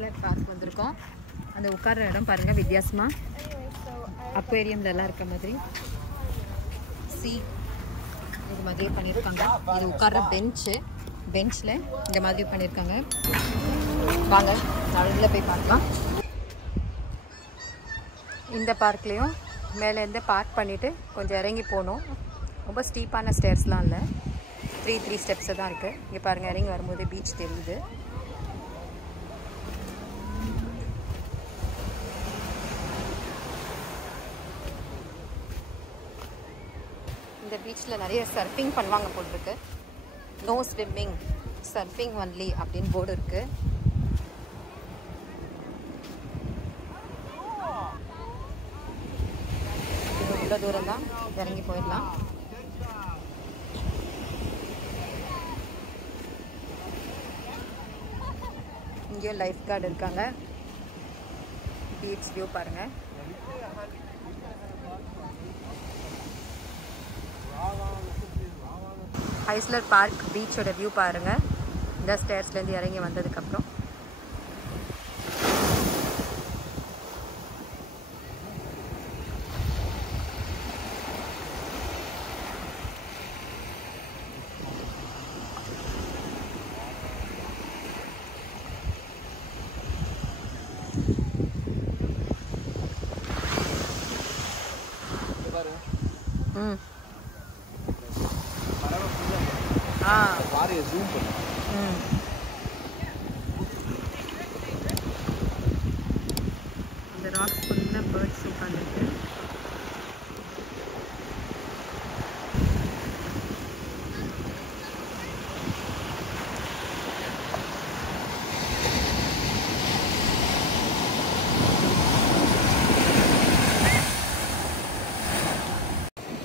ஹைஸ்லர் park வந்திருக்கோம். அந்த உட்கார்ற இடம் பாருங்கள் வித்தியாசமாக அக்வேரியம்லலாம் இருக்க மாதிரி இது மாதிரி பண்ணியிருக்காங்க. இது உட்கார்ற பெஞ்சில் இந்த மாதிரி பண்ணியிருக்காங்க. வாங்க நடுவில் போய் பார்க்கலாம். இந்த பார்க்லேயும் மேலேருந்து பார்க் பண்ணிவிட்டு கொஞ்சம் இறங்கி போகணும். ரொம்ப ஸ்டீப்பான ஸ்டேர்ஸ்லாம் இல்லை, 3 ஸ்டெப்ஸு தான் இருக்குது. இங்கே பாருங்கள், இறங்கி வரும்போது பீச் தெரியுது. இந்த பீச்சில் நிறைய சர்ஃபிங் பண்ணுவாங்க போட்டிருக்கு. நோ ஸ்விம்மிங், சர்ஃபிங் ஒன்லி அப்படின்னு போர்டு இருக்குது. இவ்வளோ தூரம் தான், இறங்கி போயிடலாம். இங்கேயும் லைஃப் கார்டு இருக்காங்க. பீச் வியூ பாருங்கள். ஹைஸ்லர் பார்க் பீச்சோட வியூ பாருங்கள். இந்த ஸ்டேர்ஸ்லேருந்து இறங்கி வந்ததுக்கப்புறம் இந்த ராக்ஸ் ஃபுல்லாக பேர்ட்ஸ் உட்காந்துருக்கு.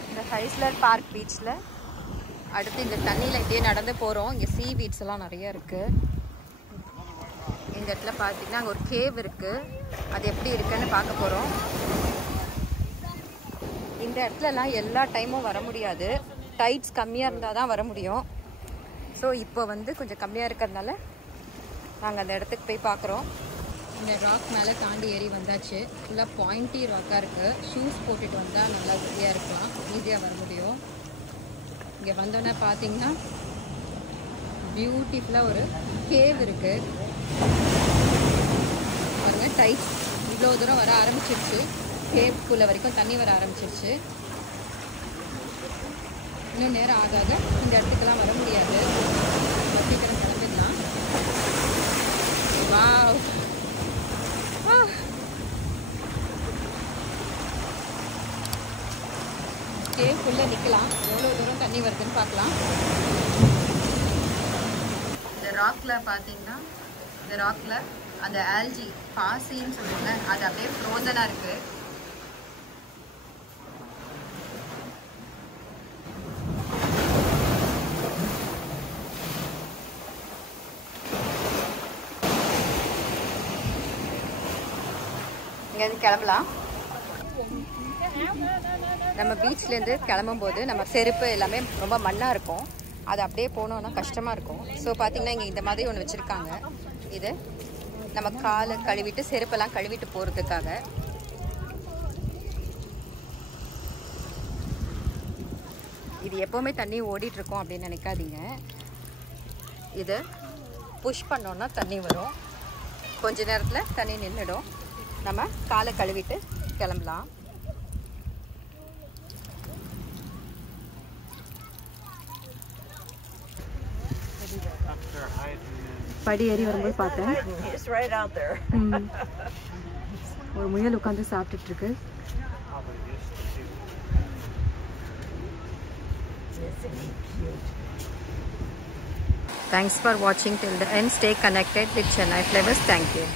இந்த ஹைஸ்லர் பார்க் பீச்சில் அடுத்து இந்த தண்ணியில் இப்படியே நடந்து போகிறோம். இங்கே சீ வீட்ஸ் எல்லாம் நிறைய இருக்குது. இந்த இடத்துல பார்த்தீங்கன்னா அங்கே ஒரு கேவ் இருக்குது. அது எப்படி இருக்குன்னு பார்க்க போகிறோம். இந்த இடத்துலலாம் எல்லா டைமும் வர முடியாது. டைட்ஸ் கம்மியாக இருந்தால் தான் வர முடியும். ஸோ இப்போ கொஞ்சம் கம்மியாக இருக்கிறதுனால நாங்கள் அந்த இடத்துக்கு போய் பார்க்குறோம். இந்த ராக் மேலே தாண்டி ஏறி வந்தாச்சு. ஃபுல்லாக பாயிண்டி ராக்காக இருக்குது. ஷூஸ் போட்டுட்டு வந்தால் நல்லா ஈஸியாக இருக்கலாம், ஈஸியாக வர முடியும். இங்கே வந்தோன்னே பார்த்தீங்கன்னா பியூட்டிஃபுல்லாக ஒரு கேவ் இருக்குது பாருங்கள். டைட்ஸ் இவ்வளோ தூரம் வர ஆரம்பிச்சிருச்சு. கேவ்க்குள்ளே வரைக்கும் தண்ணி வர ஆரம்பிச்சிருச்சு. இன்னும் நேரம் ஆகாத இந்த இடத்துக்கெல்லாம் வர முடியாது. சீக்கிரம் கிளம்பிடலாம். வாவ், கேவ்க்குள்ளே நிற்கலாம். எவ்வளோ தூரம் தண்ணி வருதுன்னு பார்க்கலாம். இந்த ராக்கில் பார்த்தீங்கன்னா, இந்த ராக்கில் அந்த ஆல்ஜி பாசின்னு சொல்லுவாங்க, அது அப்படியே ஃப்ரோசனாக இருக்குது. இங்கேருந்து கிளம்பலாம். நம்ம பீச்லேருந்து கிளம்பும்போது நம்ம செருப்பு எல்லாமே ரொம்ப மண்ணாக இருக்கும். அது அப்படியே போனோன்னா கஷ்டமாக இருக்கும். ஸோ பார்த்திங்கன்னா இங்கே இந்த மாதிரி ஒன்று வச்சுருக்காங்க. இது நம்ம காலை கழுவிட்டு செருப்பெல்லாம் கழுவிட்டு போகிறதுக்காக. இது எப்போவுமே தண்ணி ஓடிட்டுருக்கோம் அப்படின்னு நினைக்காதீங்க. இது புஷ் பண்ணோன்னா தண்ணி வரும். கொஞ்ச நேரத்தில் தண்ணி நின்றுடும். நம்ம காலை கழுவிட்டு கிளம்பலாம். படி ஏறி வரும்போது பார்த்தேன் ஒரு முயல் உட்காந்து சாப்பிட்டுட்டு இருக்கு. Thanks for watching till the end. Stay connected with Chennai Flavors. Thank you.